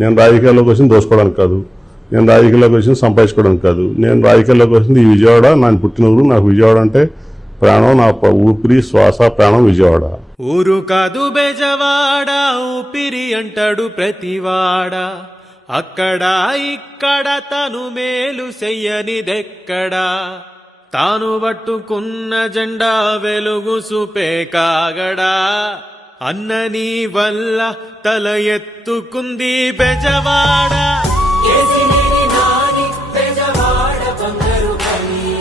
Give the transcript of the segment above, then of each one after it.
నేను రాజకీయాల్లోకి వచ్చింది దోసుకోవడానికి కాదు, నేను రాజకీయాల్లోకి వచ్చింది సంపాదించుకోవడానికి కాదు. నేను రాజకీయాల్లోకి వచ్చింది ఈ విజయవాడ, నాకు పుట్టిన ఊరు. నాకు విజయవాడ అంటే ప్రాణం, నా ఊపిరి శ్వాస ప్రాణం విజయవాడ. ఊరు కాదు బెజవాడ, ఊపిరి అంటాడు ప్రతివాడ. అక్కడ ఇక్కడ తను మేలు చెయ్యనిదెక్కడా, తాను పట్టుకున్న జెండా వెలుగు చూపే కాగడా. అన్న నీ వల్ల తల ఎత్తుకుంది బెజవాడ. కేసినేని నాని బెజవాడ బంగారు బలి,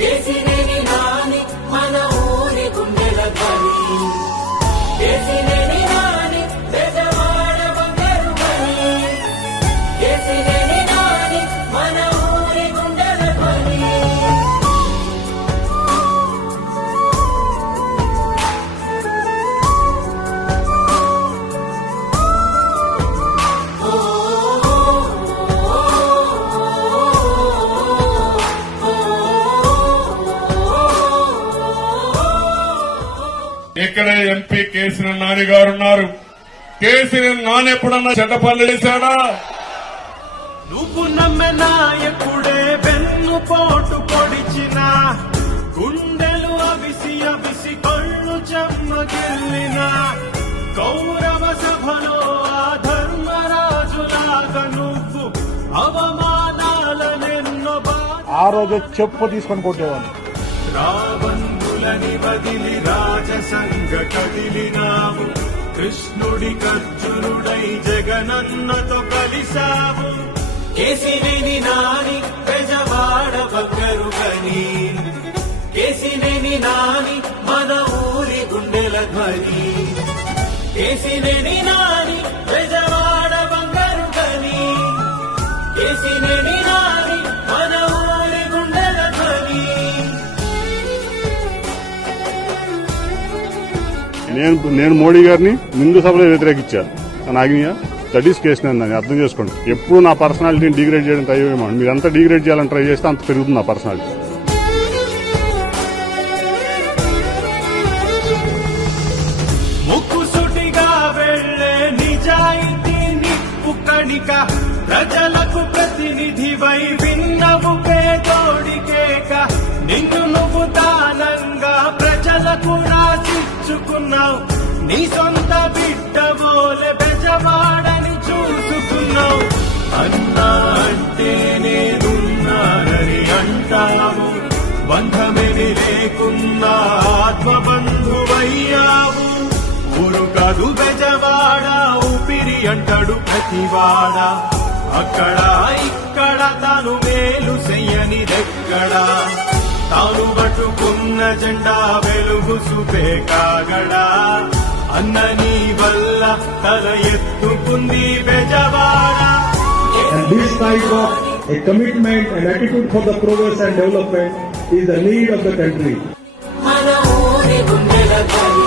కేసినేని నాని మన ఊరి గుండెల బలి, కేసినేని నాని బెజవాడ బంగారు బలి, కేసినేని నాని మన ఊరి గుండెల బలి. ఇక్కడ ఎంపీ కేసీఆర్ నాని గారు ఉన్నారు. కేసీఆర్ నాని ఎప్పుడన్నా చెడ్డ పనులు చేశాడా? నువ్వు నమ్మె నాయకుడే వెన్ను పోటు పొడిచిన, గుండెలు అవిసి అవిసి కళ్ళు చెమ్మగిల్లిన, కౌరవ సభలో ఆ ధర్మరాజులాగా నువ్వు అవమానాలనెన్నో ఆ రోజు చెప్పు తీసుకొని కొట్టేవాళ్ళు. రావణులని వదిలి రాజసంగ కదిలినావు, కృష్ణుడి కర్జునుడై జగనన్నతో కలిసావు. కేసినేని నాని బెజవాడ బంగారు బలి, కేసినేని నాని మన ఊరి గుండెల ధ్వని, కేసినేని నాని బెజవాడ బంగారు బలి, కేసినేని నాని మన ఊరి గుండెల ధ్వని. నేను మోడీ గారిని నిండు సభలో వ్యతిరేకించాను. నాగినియా దట్ ఈస్ కేసీఆర్ నాని, అర్థం చేసుకోండి. ఎప్పుడు నా పర్సనాలిటీని డిగ్రేడ్ చేయడం ట్రై చేయమండి. మీరు ఎంత డిగ్రేడ్ చేయాలని ట్రై చేస్తే అంత పెరుగుతుంది నా పర్సనాలిటీ. ముక్కుసూటిగా వెళ్లే నిజాయితీ నిప్పు కణిక, ప్రజలకు ప్రతినిధివై విన్నవు పేదోడికేక. నిన్ను నువ్వు దానంగా ప్రజలకు రాసిచ్చుకున్నావు, నీ సొంత బిడ్డవోలే బెజవాడని చూసుకున్నావు. అన్నా అంటే నేనున్నానని అంటావు, బంధమేమి లేకున్నా ఆత్మబంధువయ్యావు. ఊరు కాదు బెజవాడ, ఊపిరి అంటాడు ప్రతివాడ. అక్కడ ఇక్కడ తాను మేలు చెయ్యనిదెక్కడా, తాను పట్టుకున్న జెండా వెలుగు చూపే కాగడా. అన్న నీ వల్ల తల ఎత్తుకుంది Bezawada. And this type of a commitment and attitude for the progress and development is the need of the country. మన ఊరి గుండెల బలి.